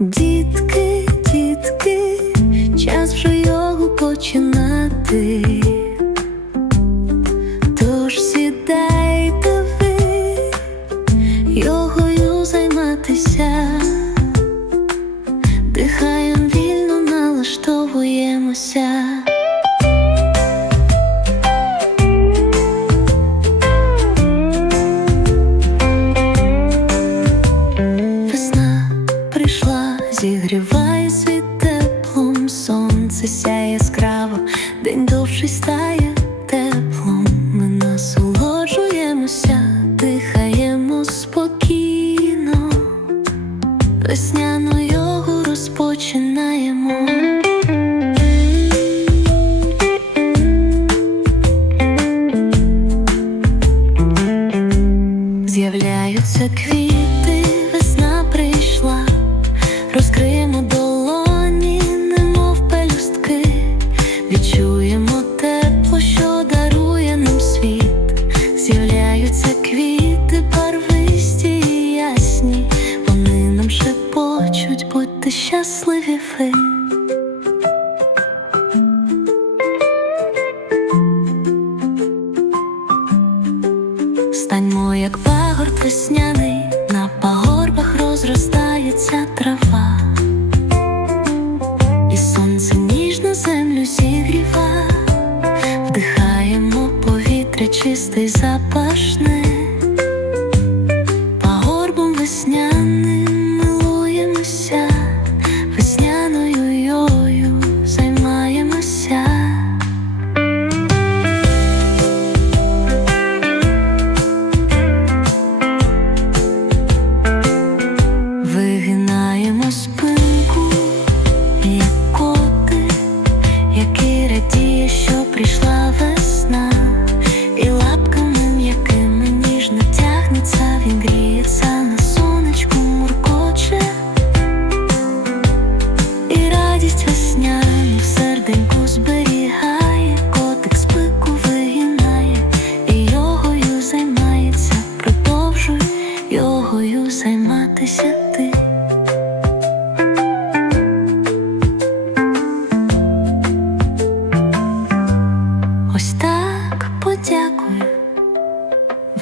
Ді З'являються квіти, весна прийшла, розкриємо долоні, немов пелюстки, відчуємо тепло, що дарує нам світ. З'являються квіти, барвисті і ясні, вони нам шепочуть, будьте щасливі ви. Станьмо, як пагорб весняний, на пагорбах розростається трава, і сонце ніжно землю зігріва, вдихаємо повітря чистий й який радіє, що прийшла весна,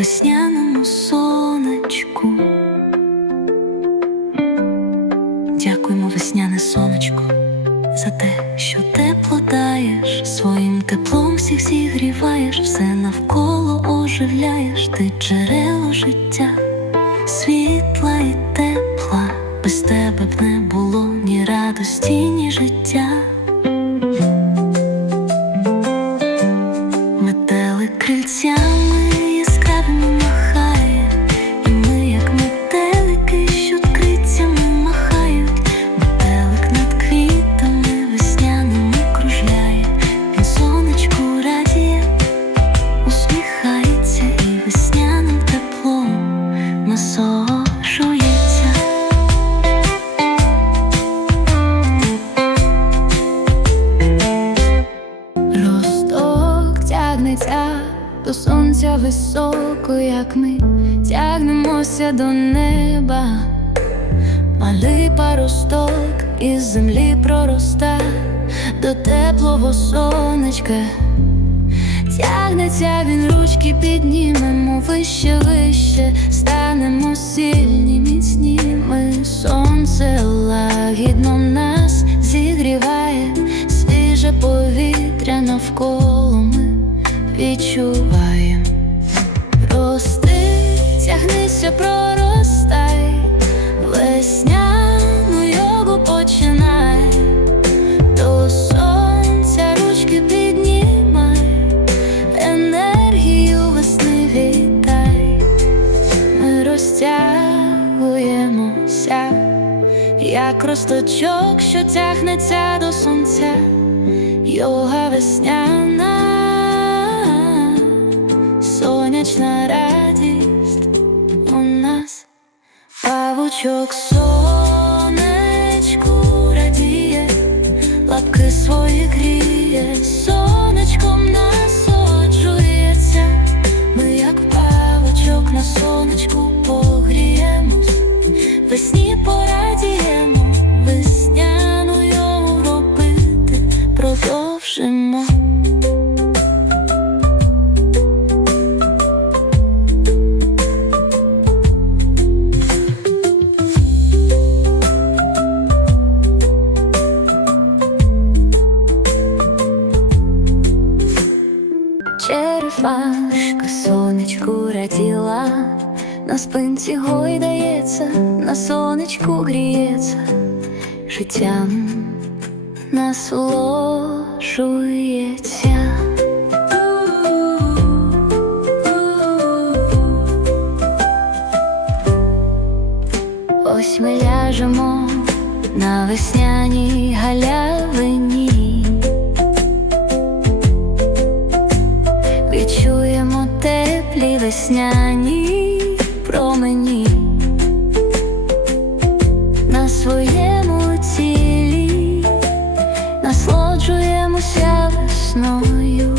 весняному сонечку. Дякуємо, весняне сонечко, за те, що тепло даєш, своїм теплом всіх зігріваєш, все навколо оживляєш, ти джерело життя, світла і тепла, без тебе б не було ні радості, до неба, малий паросток із землі пророста до теплого сонечка. Тягнеться він ручки піднімемо вище, вище, станемо сильні, міцні ми сонце лагідно нас зігріває, свіже повітря навколо ми відчуваємо. Рости, тягнися, проростай, як росточок, що тягнеться до сонця, йога весняна, сонячна радість у нас, павучок сонечку радіє, лапки свої гріє, пташка сонечку раділа, на спинці гойдається, на сонечку гріється, життям насолоджується. Ось ми ляжемо на весняній весняні промені на своєму тілі, насолоджуємося весною,